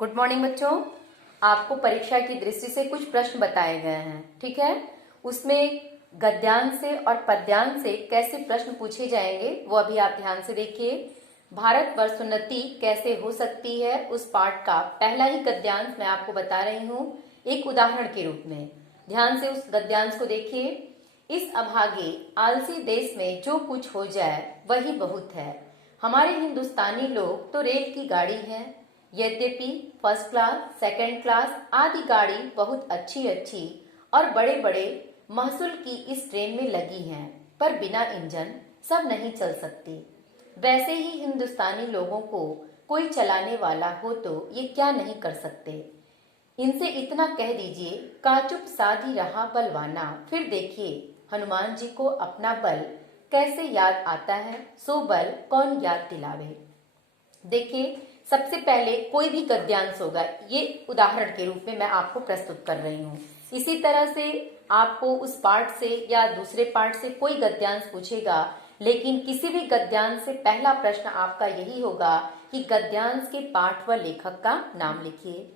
Good morning बच्चों। आपको परीक्षा की दृष्टि से कुछ प्रश्न बताए गए हैं, ठीक है। उसमें गद्यांश से और पद्यांश से कैसे प्रश्न पूछे जाएंगे वो अभी आप ध्यान से देखिए। भारत वर्षोन्नति कैसे हो सकती है उस पाठ का पहला ही गद्यांश मैं आपको बता रही हूँ एक उदाहरण के रूप में। ध्यान से उस गद्यांश को देखिए। इस अभागे आलसी देश में जो कुछ हो जाए वही बहुत है। हमारे हिंदुस्तानी लोग तो रेल की गाड़ी है, यद्यपि फर्स्ट क्लास, सेकंड क्लास आदि गाड़ी बहुत अच्छी अच्छी और बड़े बड़े महसूल की इस ट्रेन में लगी हैं, पर बिना इंजन सब नहीं चल सकती। वैसे ही हिंदुस्तानी लोगों को कोई चलाने वाला हो तो ये क्या नहीं कर सकते। इनसे इतना कह दीजिए, काचुप साधी रहा बलवाना, फिर देखिए हनुमान जी को अपना बल कैसे याद आता है, सो बल कौन याद दिलावे। देखिए, सबसे पहले कोई भी गद्यांश होगा, ये उदाहरण के रूप में मैं आपको प्रस्तुत कर रही हूँ। इसी तरह से आपको उस पाठ से या दूसरे पाठ से कोई गद्यांश पूछेगा, लेकिन किसी भी गद्यांश से पहला प्रश्न आपका यही होगा कि गद्यांश के पाठ व लेखक का नाम लिखिए।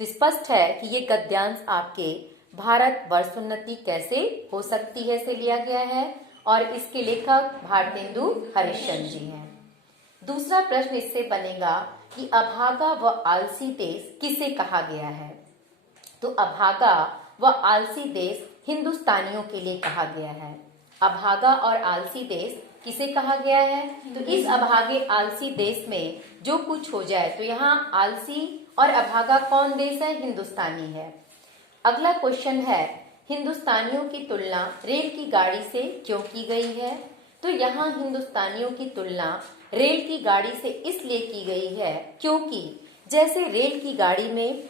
तो स्पष्ट है कि ये गद्यांश आपके भारत वर्षोन्नति कैसे हो सकती है से लिया गया है और इसके लेखक भारतेंदु हरिश्चंद्र जी हैं। दूसरा प्रश्न इससे बनेगा कि अभागा व आलसी देश किसे कहा गया है। तो अभागा व आलसी देश हिंदुस्तानियों के लिए कहा गया है। अभागा और आलसी देश किसे कहा गया है? तो इस अभागे आलसी देश में जो कुछ हो जाए, तो यहाँ आलसी और अभागा कौन देश है? हिंदुस्तानी है। अगला क्वेश्चन है, हिंदुस्तानियों की तुलना रेल की गाड़ी से क्यों की गई है? तो यहाँ हिंदुस्तानियों की तुलना रेल की गाड़ी से इसलिए की गई है क्योंकि जैसे रेल की गाड़ी में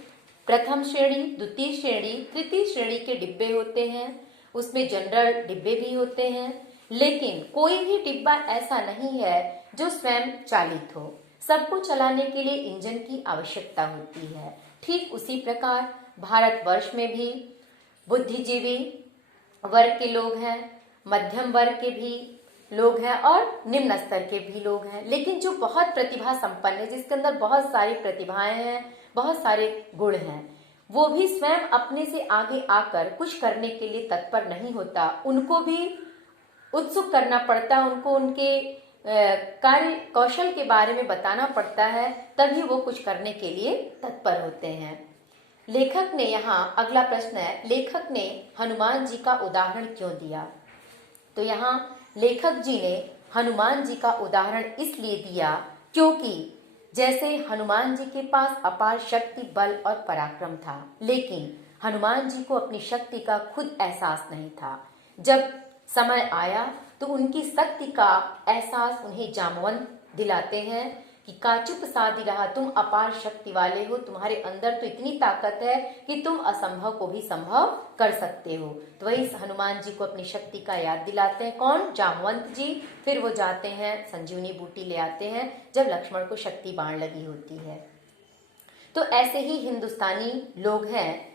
प्रथम श्रेणी, द्वितीय श्रेणी, तृतीय श्रेणी के डिब्बे होते हैं, उसमें जनरल डिब्बे भी होते हैं, लेकिन कोई भी डिब्बा ऐसा नहीं है जो स्वयं चालित हो। सबको चलाने के लिए इंजन की आवश्यकता होती है। ठीक उसी प्रकार भारतवर्ष में भी बुद्धिजीवी वर्ग के लोग हैं, मध्यम वर्ग के भी लोग हैं और निम्न स्तर के भी लोग हैं, लेकिन जो बहुत प्रतिभा संपन्न है, जिसके अंदर बहुत सारी प्रतिभाएं हैं, बहुत सारे गुण हैं, वो भी स्वयं अपने से आगे आकर कुछ करने के लिए तत्पर नहीं होता। उनको भी उत्सुक करना पड़ता है, उनको उनके कार्य कौशल के बारे में बताना पड़ता है, तभी वो कुछ करने के लिए तत्पर होते हैं। लेखक ने यहाँ अगला प्रश्न है, लेखक ने हनुमान जी का उदाहरण क्यों दिया? तो यहाँ लेखक जी ने हनुमान जी का उदाहरण इसलिए दिया क्योंकि जैसे हनुमान जी के पास अपार शक्ति, बल और पराक्रम था, लेकिन हनुमान जी को अपनी शक्ति का खुद एहसास नहीं था। जब समय आया तो उनकी शक्ति का एहसास उन्हें जामवंत दिलाते हैं कि काचुप साधी रहा, तुम अपार शक्ति वाले हो, तुम्हारे अंदर तो इतनी ताकत है कि तुम असंभव को भी संभव कर सकते हो। तो वही हनुमान जी को अपनी शक्ति का याद दिलाते हैं। कौन? जामवंत जी। फिर वो जाते हैं, संजीवनी बूटी ले आते हैं जब लक्ष्मण को शक्ति बाण लगी होती है। तो ऐसे ही हिंदुस्तानी लोग हैं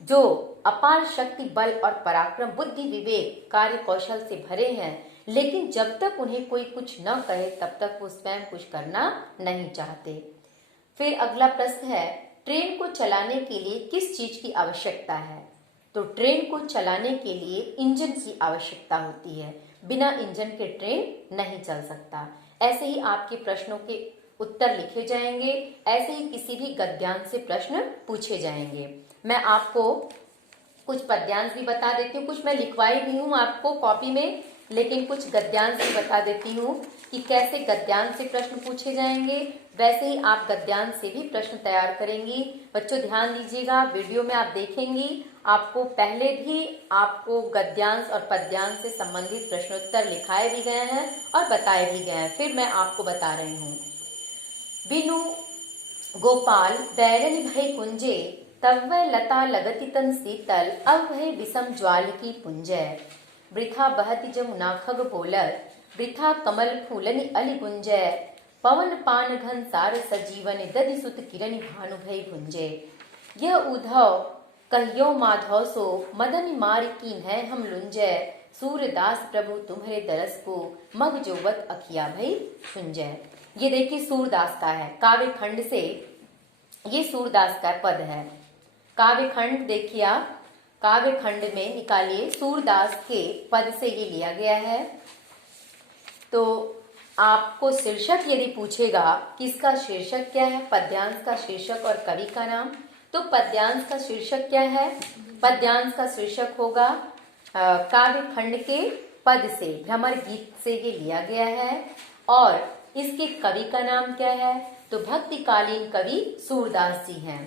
जो अपार शक्ति, बल और पराक्रम, बुद्धि, विवेक, कार्य कौशल से भरे हैं, लेकिन जब तक उन्हें कोई कुछ न कहे तब तक वो स्वयं कुछ करना नहीं चाहते। फिर अगला प्रश्न है, ट्रेन को चलाने के लिए किस चीज की आवश्यकता है? तो ट्रेन को चलाने के लिए इंजन की आवश्यकता होती है। बिना इंजन के ट्रेन नहीं चल सकता। ऐसे ही आपके प्रश्नों के उत्तर लिखे जाएंगे, ऐसे ही किसी भी गद्यांश से प्रश्न पूछे जाएंगे। मैं आपको कुछ पद्यांश भी बता देती हूँ, कुछ मैं लिखवाई भी हूँ आपको कॉपी में, लेकिन कुछ गद्यांश भी बता देती हूँ कि कैसे गद्यांश से प्रश्न पूछे जाएंगे। वैसे ही आप गद्यांश से भी प्रश्न तैयार करेंगी। बच्चों ध्यान दीजिएगा, वीडियो में आप देखेंगी, आपको पहले भी आपको गद्यांश और पद्यांश से संबंधित प्रश्नोत्तर लिखाए भी गए हैं और बताए भी गए हैं। फिर मैं आपको बता रही हूँ। बिनु गोपाल बैरन भय कुंजे, तब वह लता लगति तन शीतल, अब वह विषम ज्वाल की पुंजय। वृथा बहति जमुना खग बोलत, वृथा कमल फूलनि अलि गुंजय। पवन पान घन सार सजीवन, दधि सुत किरण भानु भय भुंजे। यह उद्धव कहियो माधव सो, मदन मार कीन है हम लुंजय। सूरदास प्रभु तुम्हारे दरस को, मग जोवत अखिया भई सुंजय। ये देखिए सूरदास का है, काव्य खंड से ये सूरदास का पद है। काव्य खंड देखिए आप, काव्य खंड में निकालिए, सूरदास के पद से ये लिया गया है। तो आपको शीर्षक यदि पूछेगा कि इसका शीर्षक क्या है, पद्यांश का शीर्षक और कवि का नाम, तो पद्यांश का शीर्षक क्या है? पद्यांश का शीर्षक होगा काव्य खंड के पद से, भ्रमर गीत से ये लिया गया है। और इसके कवि का नाम क्या है? तो भक्तिकालीन कवि सूरदास जी हैं।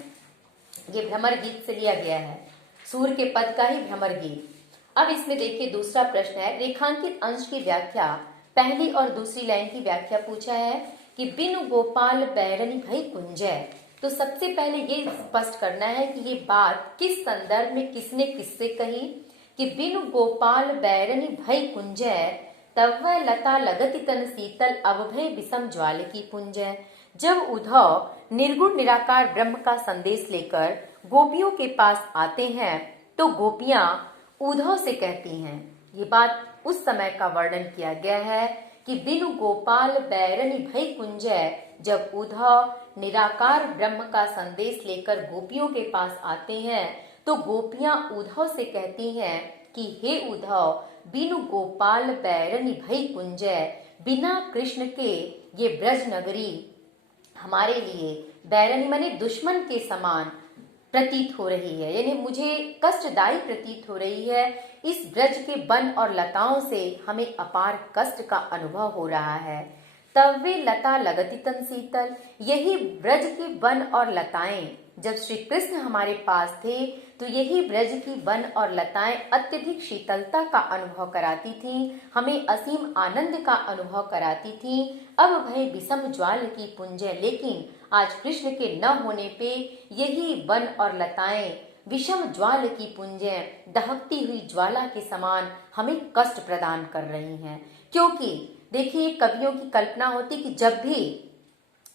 ये भ्रमर गीत से लिया गया है, सूर के पद का ही भ्रमर गीत। अब इसमें देखिए दूसरा प्रश्न है, रेखांकित अंश की व्याख्या, पहली और दूसरी लाइन की व्याख्या पूछा है कि बिनु गोपाल बैरनी भई कुंजय। तो सबसे पहले ये स्पष्ट करना है कि ये बात किस संदर्भ में किसने किससे कही कि बिनु गोपाल बैरनी भई कुंजय, तब वह लता लगति तन शीतल अवभय विषम ज्वाल की पुंजय। जब उद्धव निर्गुण निराकार ब्रह्म का संदेश लेकर गोपियों के पास आते हैं तो गोपियां उद्धव से कहती हैं, ये बात उस समय का वर्णन किया गया है कि बिनु गोपाल बैरनी भई कुंजय, जब उद्धव निराकार ब्रह्म का संदेश लेकर गोपियों के पास आते हैं तो गोपियां उद्धव से कहती हैं कि हे उद्धव, बिनु गोपाल बैरनी भई कुंजय, बिना कृष्ण के ये ब्रज नगरी हमारे लिए बैरनी माने दुश्मन के समान प्रतीत हो रही है, यानी मुझे कष्टदायी प्रतीत हो रही है। इस ब्रज के वन और लताओं से हमें अपार कष्ट का अनुभव हो रहा है। तब वे लता लगति तन शीतल, यही ब्रज के वन और लताएं, जब श्री कृष्ण हमारे पास थे तो यही ब्रज की वन और लताएं अत्यधिक शीतलता का अनुभव कराती थीं, हमें असीम आनंद का अनुभव कराती थीं। अब भय विषम ज्वाल की पुंजय, लेकिन आज कृष्ण के न होने पे यही वन और लताएं विषम ज्वाल की पुंजय, दहकती हुई ज्वाला के समान हमें कष्ट प्रदान कर रही हैं। क्योंकि देखिए कवियों की कल्पना होती कि जब भी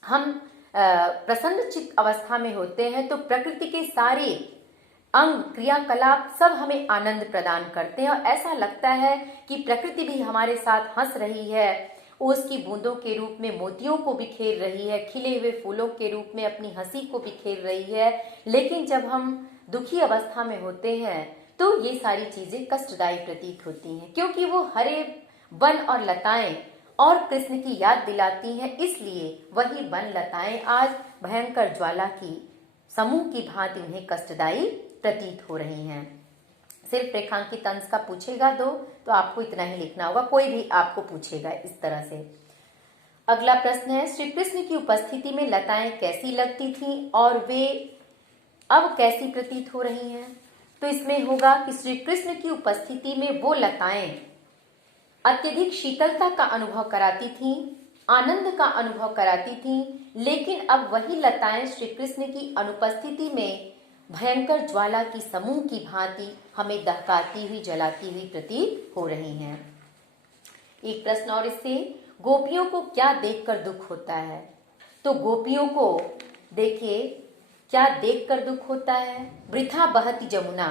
हम प्रसन्न चित्त अवस्था में होते हैं तो प्रकृति के सारे अंग क्रियाकलाप सब हमें आनंद प्रदान करते हैं और ऐसा लगता है कि प्रकृति भी हमारे साथ हंस रही है, ओस की बूंदों के रूप में मोतियों को बिखेर रही है, खिले हुए फूलों के रूप में अपनी हंसी को बिखेर रही है। लेकिन जब हम दुखी अवस्था में होते हैं तो ये सारी चीजें कष्टदायी प्रतीत होती हैं, क्योंकि वो हरे वन और लताएं और कृष्ण की याद दिलाती हैं। इसलिए वही वन लताएं आज भयंकर ज्वाला की समूह की भांति उन्हें कष्टदायी प्रतीत हो रही हैं। सिर्फ रेखांकित अंश का पूछेगा तो आपको इतना ही लिखना होगा, कोई भी आपको पूछेगा इस तरह से। अगला प्रश्न है, श्री कृष्ण की उपस्थिति में लताएं कैसी लगती थीं और वे अब कैसी प्रतीत हो रही हैं? तो इसमें होगा कि श्री कृष्ण की उपस्थिति में वो लताएं अत्यधिक शीतलता का अनुभव कराती थीं, आनंद का अनुभव कराती थीं, लेकिन अब वही लताएं श्री कृष्ण की अनुपस्थिति में भयंकर ज्वाला की समूह की भांति हमें दहकाती हुई जलाती हुई प्रतीत हो रही हैं। एक प्रश्न और इससे, गोपियों को क्या देखकर दुख होता है? तो गोपियों को देखिए क्या देखकर दुख होता है? वृथा बहती जमुना,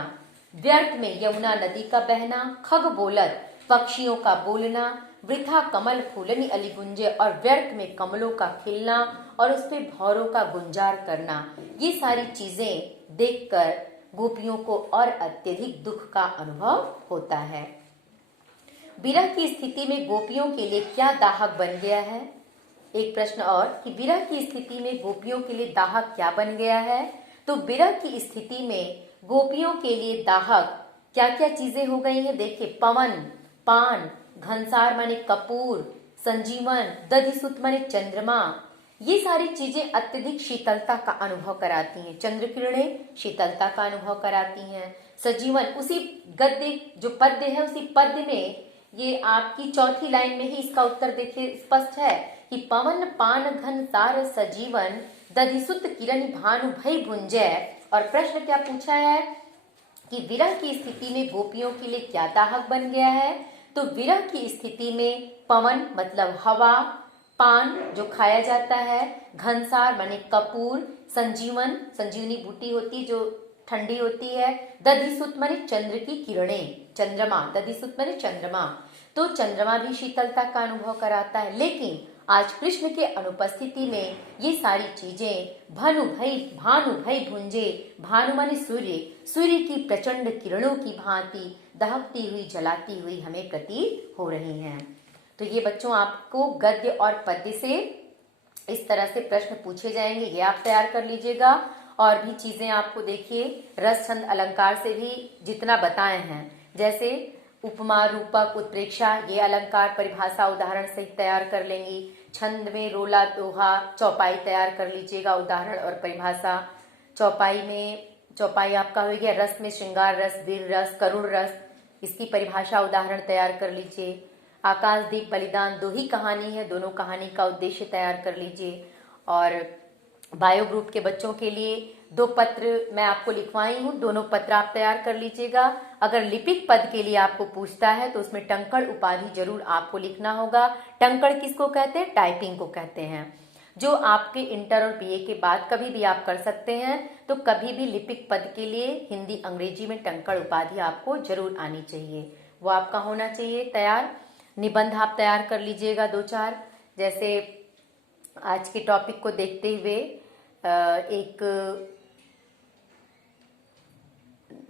व्यर्थ में यमुना नदी का बहना, खग बोलत पक्षियों का बोलना, वृथा कमल फूलनी अली गुंजे, और व्यर्थ में कमलों का खिलना और उस पे भौरों का गुंजार करना, ये सारी चीजें देखकर गोपियों को और अत्यधिक दुख का अनुभव होता है। विरह की स्थिति में गोपियों के लिए क्या दाहक बन गया है? एक प्रश्न और कि विरह की स्थिति में गोपियों के लिए दाहक क्या बन गया है? तो विरह की स्थिति में गोपियों के लिए दाहक क्या क्या चीजें हो गई हैं? देखिए, पवन, पान, घनसार माने कपूर, संजीवन, दधिसुत माने चंद्रमा, ये सारी चीजें अत्यधिक शीतलता का अनुभव कराती हैं। चंद्र किरणें शीतलता का अनुभव कराती हैं। सजीवन, उसी गद्य जो पद्य है उसी पद्य में ये आपकी चौथी लाइन में ही इसका उत्तर देखिए स्पष्ट है कि पवन पान घन सार सजीवन, दधिसुत किरण भानु भय भुंजय। और प्रश्न क्या पूछा है कि विरह की स्थिति में गोपियों के लिए क्या दाहक बन गया है? तो विरह की स्थिति में पवन मतलब हवा, पान जो खाया जाता है, घनसार माने कपूर, संजीवन संजीवनी बूटी होती जो ठंडी होती है, दधिसुत माने चंद्र की किरणें, चंद्रमा, दधिसुत माने चंद्रमा, तो चंद्रमा भी शीतलता का अनुभव कराता है। लेकिन आज कृष्ण के अनुपस्थिति में ये सारी चीजें भानु भई भुंजे, भानु माने सूर्य, सूर्य की प्रचंड किरणों की भांति दहकती हुई जलाती हुई हमें प्रतीत हो रही हैं। तो ये बच्चों आपको गद्य और पद्य से इस तरह से प्रश्न पूछे जाएंगे, ये आप तैयार कर लीजिएगा। और भी चीजें आपको देखिए रस छंद अलंकार से भी जितना बताए हैं, जैसे उपमा रूपक उत्प्रेक्षा, ये अलंकार परिभाषा उदाहरण सहित तैयार कर लेंगी। छंद में रोला दोहा चौपाई तैयार कर लीजिएगा, उदाहरण और परिभाषा। चौपाई आपका हो गया रस में श्रृंगार रस, वीर रस, करुण रस, इसकी परिभाषा उदाहरण तैयार कर लीजिए। आकाशदीप बलिदान दो ही कहानी है, दोनों कहानी का उद्देश्य तैयार कर लीजिए। और बायो ग्रुप के बच्चों के लिए 2 पत्र मैं आपको लिखवाई हूँ, दोनों पत्र आप तैयार कर लीजिएगा। अगर लिपिक पद के लिए आपको पूछता है तो उसमें टंकड़ उपाधि जरूर आपको लिखना होगा। टंकड़ किसको कहते हैं? टाइपिंग को कहते हैं, जो आपके इंटर और बीए के बाद कभी भी आप कर सकते हैं। तो कभी भी लिपिक पद के लिए हिंदी अंग्रेजी में टंकड़ उपाधि आपको जरूर आनी चाहिए, वो आपका होना चाहिए तैयार। निबंध आप तैयार कर लीजिएगा 2-4, जैसे आज के टॉपिक को देखते हुए एक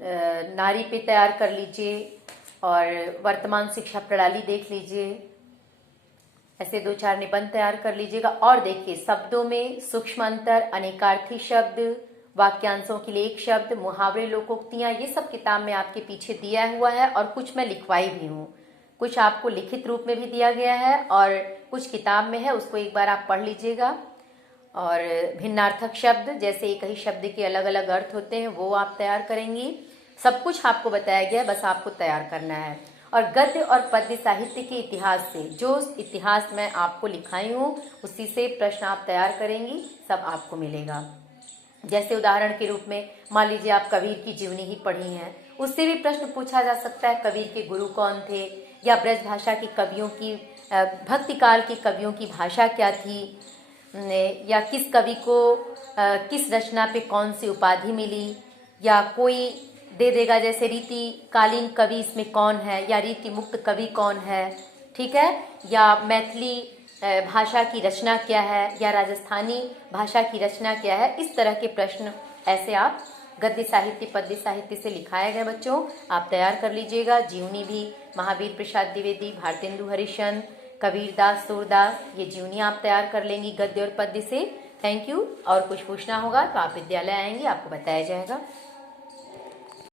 नारी पे तैयार कर लीजिए और वर्तमान शिक्षा प्रणाली देख लीजिए। ऐसे 2-4 निबंध तैयार कर लीजिएगा। और देखिए शब्दों में सूक्ष्म अंतर, अनेकार्थी शब्द, वाक्यांशों के लिए एक शब्द, मुहावरे, लोकोक्तियां, ये सब किताब में आपके पीछे दिया हुआ है और कुछ मैं लिखवाई भी हूँ। कुछ आपको लिखित रूप में भी दिया गया है और कुछ किताब में है, उसको एक बार आप पढ़ लीजिएगा। और भिन्नार्थक शब्द, जैसे एक ही शब्द के अलग अलग अर्थ होते हैं, वो आप तैयार करेंगी। सब कुछ आपको बताया गया है, बस आपको तैयार करना है। और गद्य और पद्य साहित्य के इतिहास से, जो इतिहास मैं आपको लिखाई हूँ उसी से प्रश्न आप तैयार करेंगी, सब आपको मिलेगा। जैसे उदाहरण के रूप में मान लीजिए आप कबीर की जीवनी ही पढ़ी हैं, उससे भी प्रश्न पूछा जा सकता है, कबीर के गुरु कौन थे, या ब्रज भाषा के कवियों की, भक्ति काल के कवियों की भाषा क्या थी, या किस कवि को किस रचना पे कौन सी उपाधि मिली, या कोई दे देगा जैसे रीति कालीन कवि इसमें कौन है, या रीति मुक्त कवि कौन है, ठीक है, या मैथिली भाषा की रचना क्या है, या राजस्थानी भाषा की रचना क्या है। इस तरह के प्रश्न ऐसे आप गद्य साहित्य पद्य साहित्य से लिखाए गए बच्चों आप तैयार कर लीजिएगा। जीवनी भी महावीर प्रसाद द्विवेदी, भारतेंदु हरिश्चंद्र, कबीरदास, सूरदास, ये जीवनी आप तैयार कर लेंगी गद्य और पद्य से। Thank you. और कुछ पूछना होगा तो आप विद्यालय आएंगे, आपको बताया जाएगा।